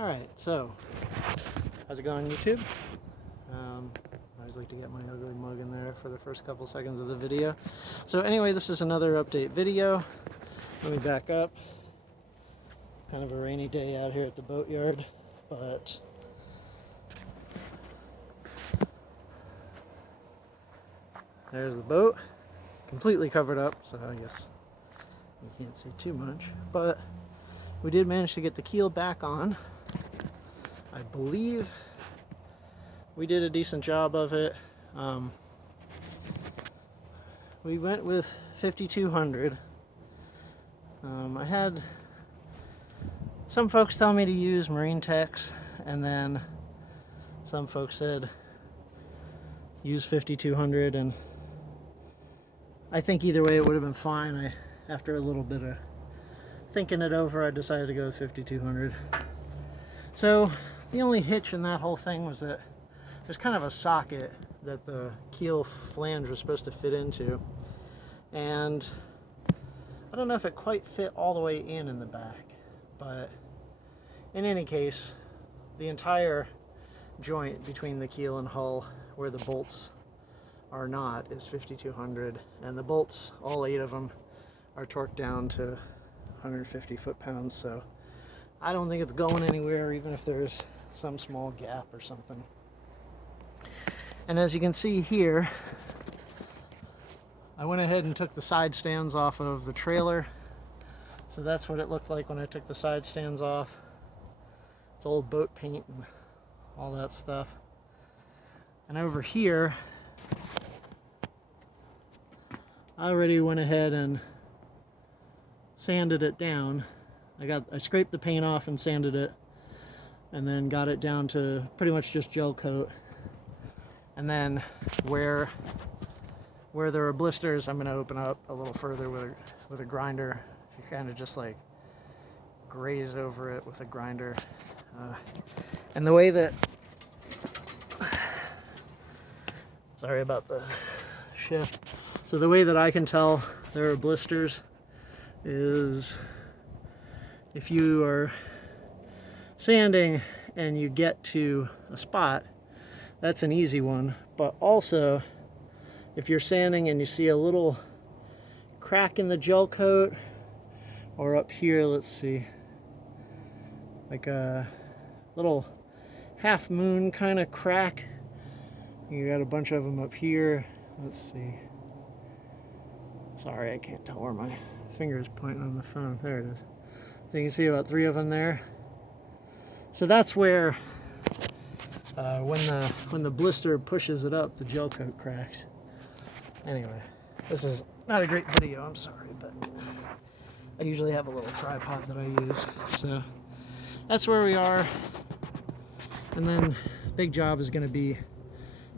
Alright, so, how's it going, YouTube? I always like to get my ugly mug in there for the first couple seconds of the video. So anyway, this is another update video. Let me back up. Kind of a rainy day out here at the boatyard, but there's the boat, completely covered up, so I guess you can't see too much. But we did manage to get the keel back on. I believe we did a decent job of it. We went with 5200. I had some folks tell me to use Marine Techs, and then some folks said use 5200, and I think either way it would have been fine. After a little bit of thinking it over, I decided to go with 5200. So the only hitch in that whole thing was that there's kind of a socket that the keel flange was supposed to fit into, and I don't know if it quite fit all the way in the back, but in any case, the entire joint between the keel and hull where the bolts are not is 5200, and the bolts, all 8 of them, are torqued down to 150 foot-pounds, so I don't think it's going anywhere, even if there's some small gap or something. And as you can see here, I went ahead and took the side stands off of the trailer. So that's what it looked like when I took the side stands off. It's old boat paint and all that stuff. And over here, I already went ahead and sanded it down. I scraped the paint off and sanded it, and then got it down to pretty much just gel coat. And then where there are blisters, I'm going to open up a little further with a grinder. You kind of just like graze over it with a grinder. And the way that, sorry about the shift. So the way that I can tell there are blisters is if you are sanding and you get to a spot, that's an easy one. But also, if you're sanding and you see a little crack in the gel coat, or up here, let's see, like a little half moon kind of crack. You got a bunch of them up here. Let's see. Sorry, I can't tell where my finger is pointing on the phone. There it is. So you can see about 3 of them there. So that's where when the blister pushes it up, the gel coat cracks. Anyway, this is not a great video, I'm sorry, but I usually have a little tripod that I use. So that's where we are. And then big job is going to be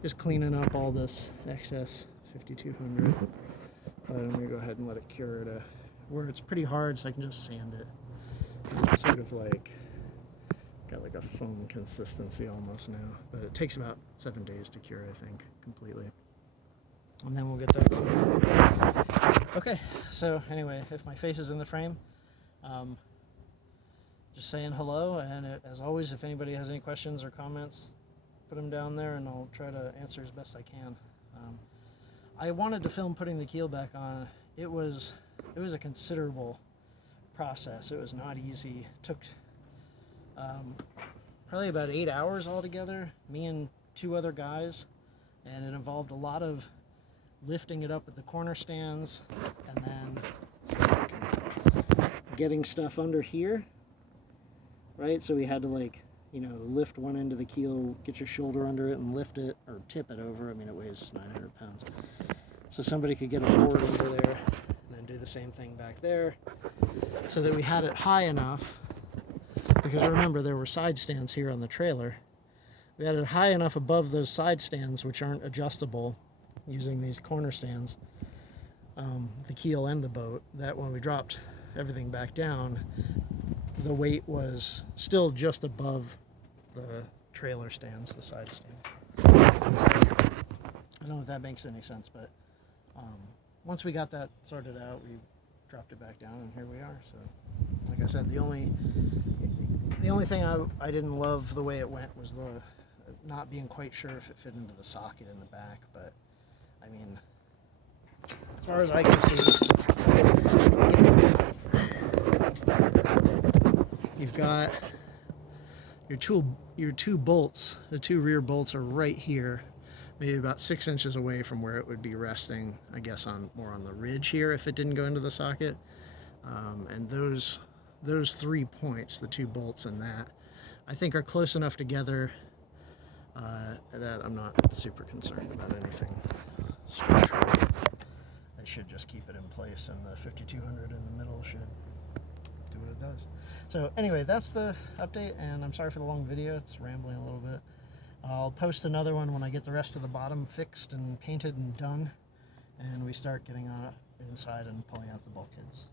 just cleaning up all this excess 5200. But I'm going to go ahead and let it cure to where it's pretty hard, so I can just sand it. It's sort of like got like a foam consistency almost now, but it takes about 7 days to cure, I think, completely. And then we'll get that going. Okay, so anyway, if my face is in the frame, just saying hello, and as always, if anybody has any questions or comments, put them down there and I'll try to answer as best I can. I wanted to film putting the keel back on. It was a considerable process. It was not easy. It took probably about 8 hours altogether, me and 2 other guys, and it involved a lot of lifting it up at the corner stands, and then getting stuff under here, right? So we had to lift one end of the keel, get your shoulder under it and lift it, or tip it over. I mean, it weighs 900 pounds. So somebody could get a board over there and then do the same thing back there, so that we had it high enough. Because remember, there were side stands here on the trailer. We had it high enough above those side stands, which aren't adjustable using these corner stands, the keel and the boat, that when we dropped everything back down, the weight was still just above the trailer stands, the side stands. I don't know if that makes any sense, but once we got that sorted out, we dropped it back down, and here we are. So, like I said, the only The only thing I didn't love the way it went was the not being quite sure if it fit into the socket in the back, but I mean, as far as I can see, you've got your two bolts. The two rear bolts are right here, maybe about 6 inches away from where it would be resting, I guess more on the ridge here if it didn't go into the socket. And those 3 points, the two bolts and that, I think are close enough together that I'm not super concerned about anything structurally. I should just keep it in place, and the 5200 in the middle should do what it does. So anyway, that's the update, and I'm sorry for the long video. It's rambling a little bit. I'll post another one when I get the rest of the bottom fixed and painted and done, and we start getting on inside and pulling out the bulkheads.